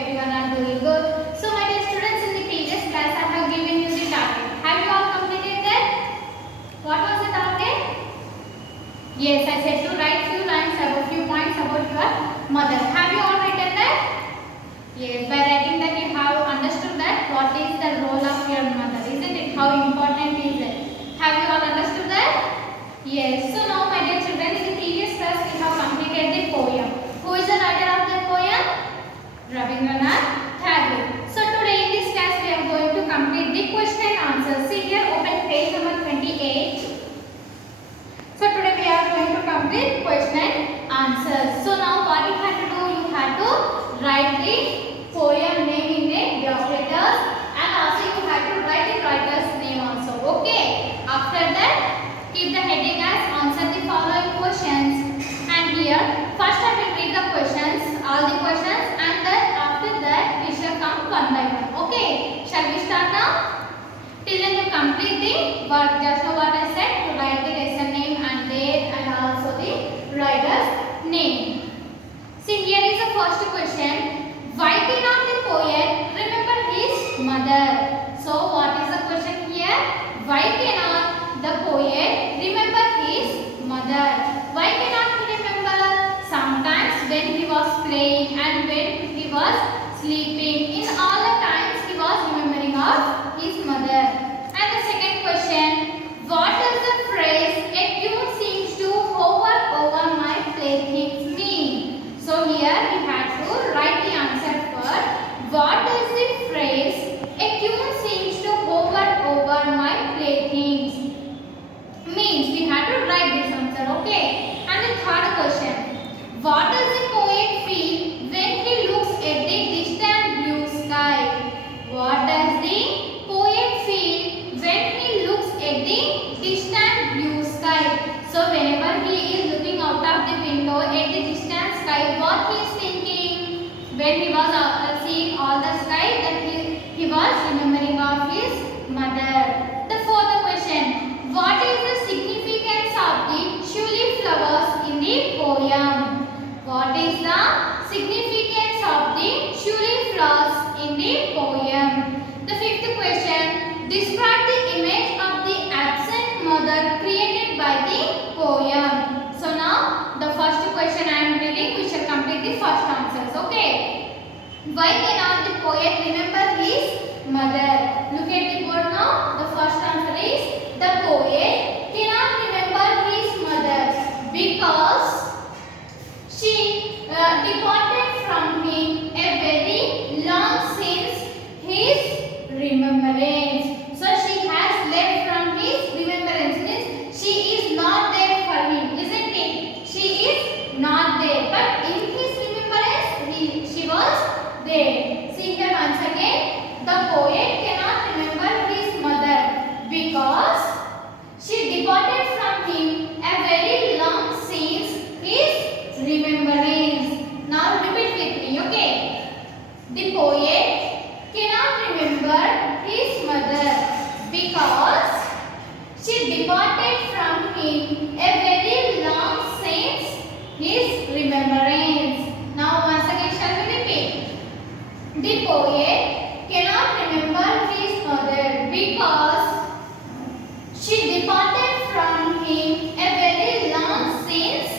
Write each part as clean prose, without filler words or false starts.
everyone are doing good. So my dear students, in the previous class I have given you the target. Have you all completed that? What was the target? Yes, I said to write few lines about few points about your mother. Have you all written that? Yes, by writing that you have understood that what is the role of your mother, isn't it? How important is it? Have you all understood that? Yes. So now my dear children, in the previous class we have completed the poem. Who is the writer of the poem? Rabindranath Tagore. So today in this class we are going to complete the question and answer. See here, open page number 28. So today we are going to complete question and answers. So now what you have to do, you have to write the poem name in the block letters and also you have to write the writer's name also. Okay. After that, keep the heading as answer the following questions. And here, first I will read the questions, all the questions, and then after that we shall come one by one. Okay. Shall we start now? Till then you complete the work. Just now what I said, to write the lesson name and date and also the writer's name. See, here is the first question. Why cannot the poet remember his mother? So what is the question here? Why cannot the poet remember his mother? Why cannot he remember? Sometimes when he was playing and when he was sleeping. In all the times he was remembering of his mother. And the second question. What does the phrase "a tune seems to hover over my playthings" mean? So here we have to write the answer first. What does the phrase "a tune seems to hover over my playthings" means? We have to write this answer. Okay. And the third question. What does the poet feel when he looks at the distant blue sky? What does the poet feel when he looks at the distant blue sky? So whenever he is looking out of the window at the distant sky, what he is thinking? When he was seeing all the sky, that he was remembering of his mother. The fourth question. What is the significance of the tulip flowers in the poem? What is the significance of the tulip flowers in the poem? The fifth question. Describe the image of the absent mother created by the poem. So now the first question I am reading, we shall complete the first answers. Okay. Why cannot the poet remember his mother? Look at the board now. The first answer is the poet cannot remember his mother because she departed from him a very long since his remembrance. So she has left from his remembrance. Means she is not there for him, isn't it? She is not there, but in his remembrance she was there. See here once again. The poet cannot remember his mother because she departed from him a very long since his remembrance. Now repeat with me, okay? The poet cannot remember his mother because she departed from him a very long since his remembrance. Now once again shall we repeat? The poet cannot remember his mother because she departed from him a very long since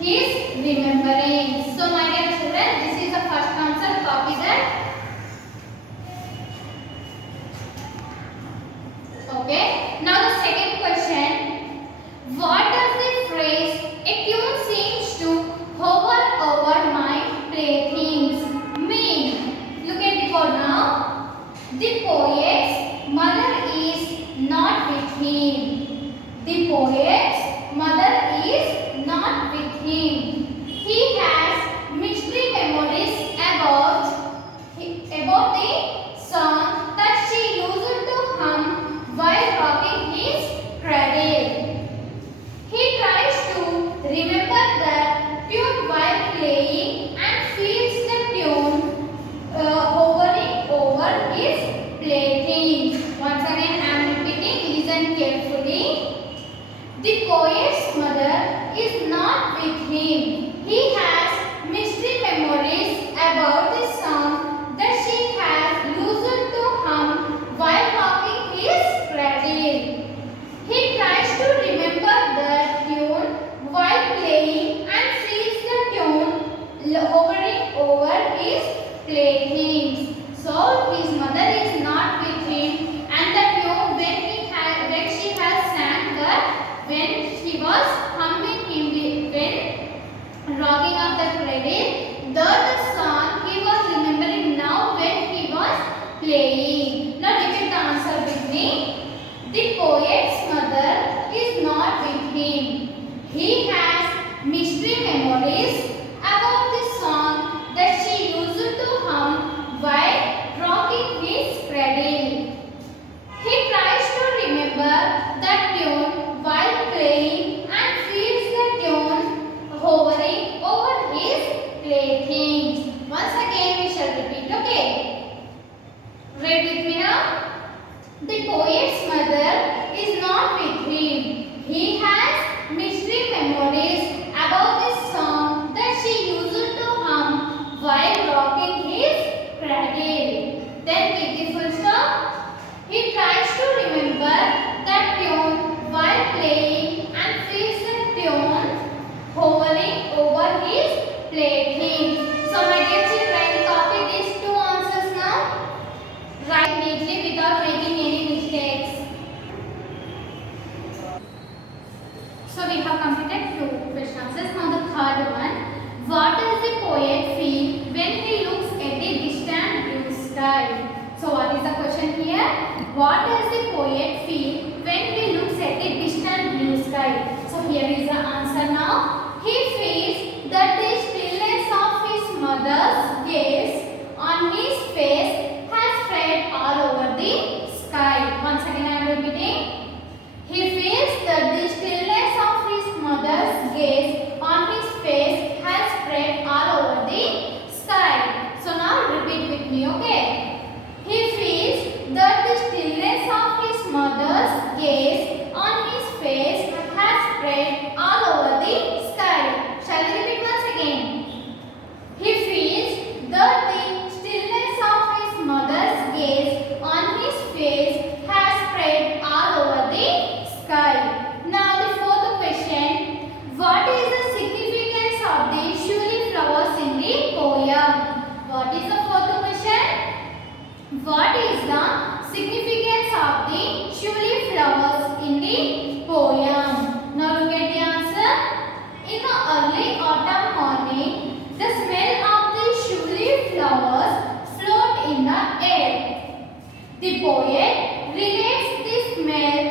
his remembrance. So my dear children, this is the first answer. Copy that. Okay. Now the second question. What does the phrase "a tune seems to hover over my playthings" mean? Look at the board now. The poet's mother is not with him. The poet's mother is not with him. He has mystery memories about the song that she used to hum while rocking his cradle. He tries to remember the tune while playing and feels the tune hovering over his playthings. Once again I am repeating, listen carefully. The poet's mother is not with him. mystery memories about the song that she used to hum while rocking his cradle. He tries to remember that tune while playing and feels the tune hovering over his playthings. Once again we shall repeat, okay? Read with me now. The poet's mother is not with him. He has mystery memories about the song that she used to hum while rocking his cradle. Then keep the full stop. He tries to remember that tune while playing and feels the tune hovering over his playthings. So my dear children, copy these two answers now. Write neatly without making any mistakes. So we have completed two question answers. Now the third one. What does the poet feel when he looks at the distant blue sky? So what is the question here? What does the poet feel when he looks at the distant blue sky? So here is the answer now. He feels that the stillness of his mother's gaze on his face has spread all over the sky. Once again I am repeating. He feels that the stillness of his mother's gaze on his face has spread all over the sky. So now repeat with me, okay? He feels that the stillness of his mother's gaze on his face has spread all over the sky. Shall we repeat once again? He feels that the stillness of his mother's gaze on his face has spread all over the sky. Now the fourth question. What is the significance of the shuli flowers in the poem? What is the fourth question? What is the significance of the shuli flowers in the poem? Now look at the answer. In the early autumn morning, the smell of the shuli flowers float in the air. The poet relates the smell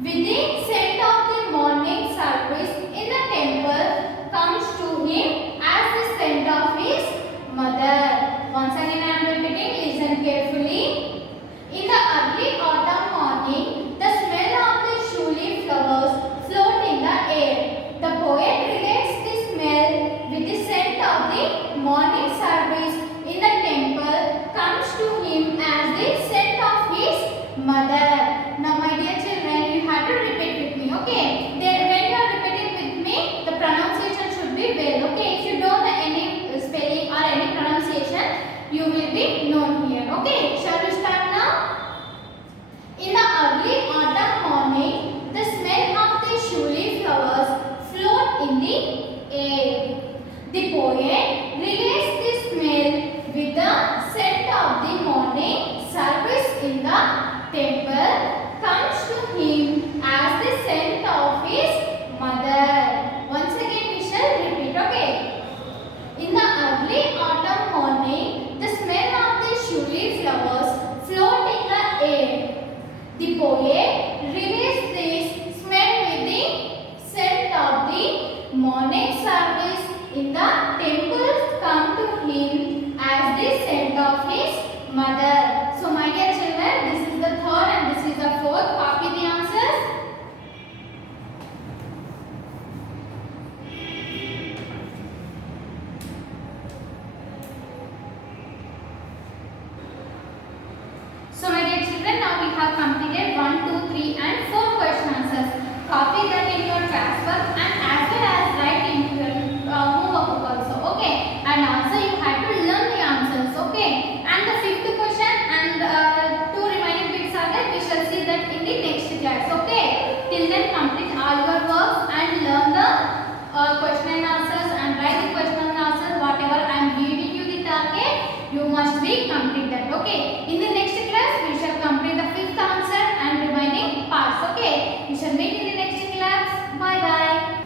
with the scent of the morning service in the temple comes to him as the scent of his mother. Once again I am repeating, listen carefully. In the early autumn morning, the smell of the shuli flowers float in the air. The poet relates the smell with the scent of the morning service in the temple comes to him as the scent of his mother. Now my dear children, you have to repeat with me, okay? Then when you are repeating with me, the pronunciation should be well, okay? If you don't know any spelling or any pronunciation, you will be known here, okay? Shall we start now? In the early autumn morning, the smell of the shuli flowers float in the air. The poet relates the smell with the scent of the morning service in the temple comes to him as the scent of his mother. Once again we shall repeat, okay? In the early autumn morning, the smell of the shuli flowers float in the air. The poet relates this smell with the scent of the morning service in the temple